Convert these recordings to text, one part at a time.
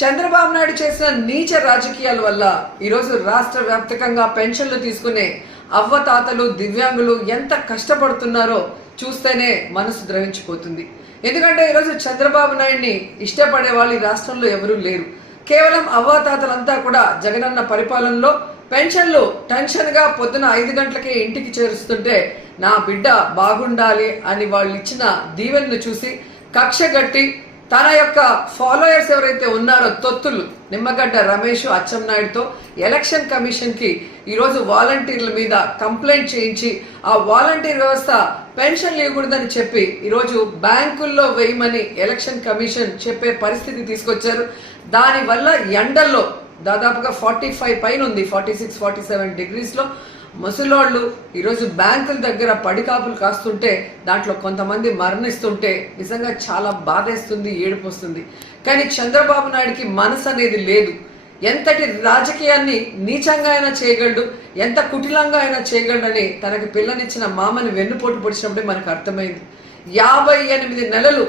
చంద్రబాబు నాయుడు చేసిన నీచ రాజకీయాల వల్ల ఈరోజు రాష్ట్ర వ్యాప్తంగా పెన్షన్లు తీసుకునే అవ్వతాతలు దివ్యాంగులు ఎంత కష్టపడుతున్నారో చూస్తేనే మనసు ద్రవించిపోతుంది. ఎందుకంటే ఈరోజు చంద్రబాబు నాయుడిని ఇష్టపడే వాళ్ళు ఈ రాష్ట్రంలో ఎవరూ లేరు. కేవలం అవ్వతాతలంతా కూడా జగనన్న పరిపాలనలో పెన్షన్లు టెన్షన్గా పొద్దున 5 గంటలకే ఇంటికి చేరుస్తుంటే నా బిడ్డ బాగుండాలి అని వాళ్ళు ఇచ్చిన దీవెనను చూసి కక్షగట్టి తన యొక్క ఫాలోయర్స్ ఎవరైతే ఉన్నారో తొత్తులు నిమ్మగడ్డ రమేష్ అచ్చెన్నాయుడుతో ఎలక్షన్ కమిషన్కి ఈరోజు వాలంటీర్ల మీద కంప్లైంట్ చేయించి ఆ వాలంటీర్ వ్యవస్థ పెన్షన్లు ఇవ్వకూడదని చెప్పి ఈరోజు బ్యాంకుల్లో వేయమని ఎలక్షన్ కమిషన్ చెప్పే పరిస్థితి తీసుకొచ్చారు. దానివల్ల ఎండల్లో దాదాపుగా 45 పైన ఉంది, 46-47 డిగ్రీస్లో ముసలోళ్ళు ఈరోజు బ్యాంకుల దగ్గర పడికాపులు కాస్తుంటే దాంట్లో కొంతమంది మరణిస్తుంటే నిజంగా చాలా బాధేస్తుంది, ఏడుపు వస్తుంది. కానీ చంద్రబాబు నాయుడికి మనసు అనేది లేదు. ఎంతటి రాజకీయాన్ని నీచంగా అయినా చేయగలడు, ఎంత కుటిలంగా అయినా చేయగలడని తనకు పిల్లనిచ్చిన మామని వెన్నుపోటు పొడిచినప్పుడే మనకు అర్థమైంది. 58 నెలలు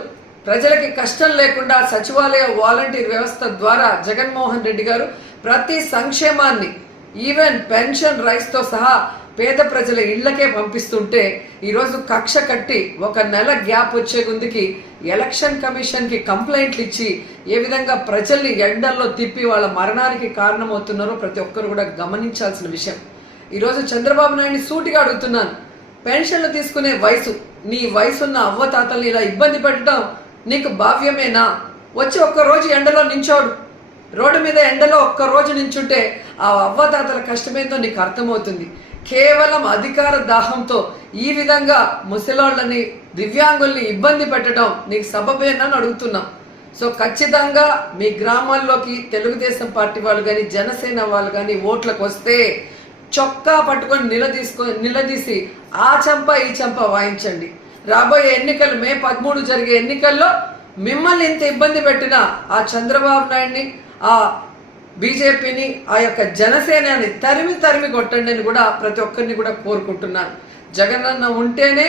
ప్రజలకి కష్టం లేకుండా సచివాలయ వాలంటీర్ వ్యవస్థ ద్వారా జగన్మోహన్ రెడ్డి గారు ప్రతి సంక్షేమాన్ని ఈవెన్ పెన్షన్ రైస్తో సహా పేద ప్రజల ఇళ్లకే పంపిస్తుంటే ఈరోజు కక్ష కట్టి 1 నెల గ్యాప్ వచ్చే ముందుకి ఎలక్షన్ కమిషన్కి కంప్లైంట్లు ఇచ్చి ఏ విధంగా ప్రజల్ని ఎండల్లో తిప్పి వాళ్ళ మరణానికి కారణమవుతున్నారో ప్రతి ఒక్కరు కూడా గమనించాల్సిన విషయం. ఈరోజు చంద్రబాబు నాయుడిని సూటిగా అడుగుతున్నాను, పెన్షన్లు తీసుకునే వయసు, నీ వయసున్న అవ్వతాతల్ని ఇలా ఇబ్బంది పెట్టడం నీకు భావ్యమేనా? వచ్చి 1 రోజు ఎండలో నించోడు, రోడ్డు మీద ఎండలో 1 రోజు నించుంటే ఆ అవ్వతాతల కష్టమేందో నీకు అర్థమవుతుంది. కేవలం అధికార దాహంతో ఈ విధంగా ముసలాళ్ళని దివ్యాంగుల్ని ఇబ్బంది పెట్టడం నీకు సబబేనని అడుగుతున్నాం. సో ఖచ్చితంగా మీ గ్రామాల్లోకి తెలుగుదేశం పార్టీ వాళ్ళు కానీ జనసేన వాళ్ళు కానీ ఓట్లకు వస్తే చొక్కా పట్టుకొని నిలదీసి ఆ చంప ఈ చంప వాయించండి. రాబోయే ఎన్నికలు మే 13 జరిగే ఎన్నికల్లో మిమ్మల్ని ఇంత ఇబ్బంది పెట్టిన ఆ చంద్రబాబు నాయుడిని, ఆ బీజేపీని, ఆ యొక్క జనసేనని తరిమి కొట్టండి అని కూడా ప్రతి ఒక్కరిని కూడా కోరుకుంటున్నాను. జగనన్న ఉంటేనే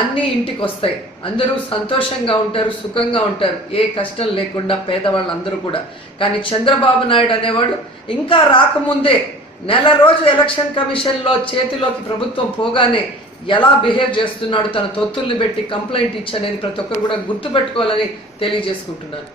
అన్నీ ఇంటికి వస్తాయి, అందరూ సంతోషంగా ఉంటారు, సుఖంగా ఉంటారు, ఏ కష్టం లేకుండా పేదవాళ్ళందరూ కూడా. కానీ చంద్రబాబు నాయుడు అనేవాడు ఇంకా రాకముందే నెల రోజు ఎలక్షన్ కమిషన్లో చేతిలోకి ప్రభుత్వం పోగానే ఎలా బిహేవ్ చేస్తున్నాడు, తన తొత్తుల్ని పెట్టి కంప్లైంట్ ఇచ్చనేది ప్రతి ఒక్కరు కూడా గుర్తుపెట్టుకోవాలని తెలియజేసుకుంటున్నాను.